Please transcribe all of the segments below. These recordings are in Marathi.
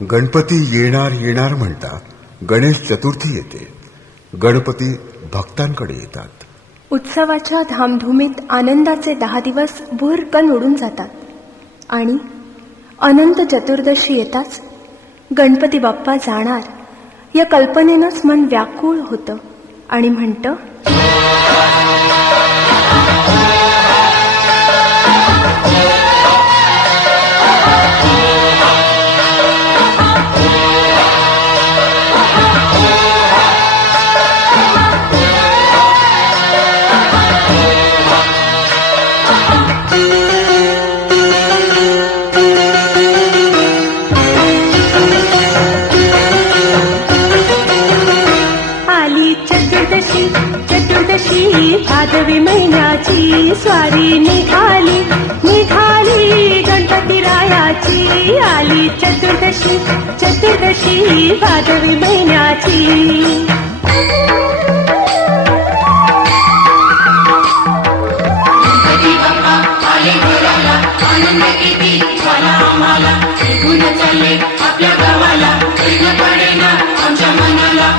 गणपती येणार येणार म्हणता गणेश चतुर्थी येते. गणपती भक्तांकडे येतात. उत्सवाच्या धामधुमीत आनंदाचे 10 दिवस भुरकन उडून जातात आणि अनंत चतुर्दशी येताच गणपती बाप्पा जाणार या कल्पनेनंच मन व्याकुळ होतं आणि म्हणतं, भादवी महिन्याची स्वारी निघाली निघाली गणपती रायाची. आली चतुर्दशी चतुर्दशी भादवी महिन्याची. गणपती बाप्पा आले घराला आनंद किती झाला आम्हाला. निघून चालले आपल्या गावाला पडेना आमच्या मनाला.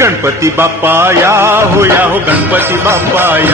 गणपती बाप्पा या हो गणपती बाप्पा या.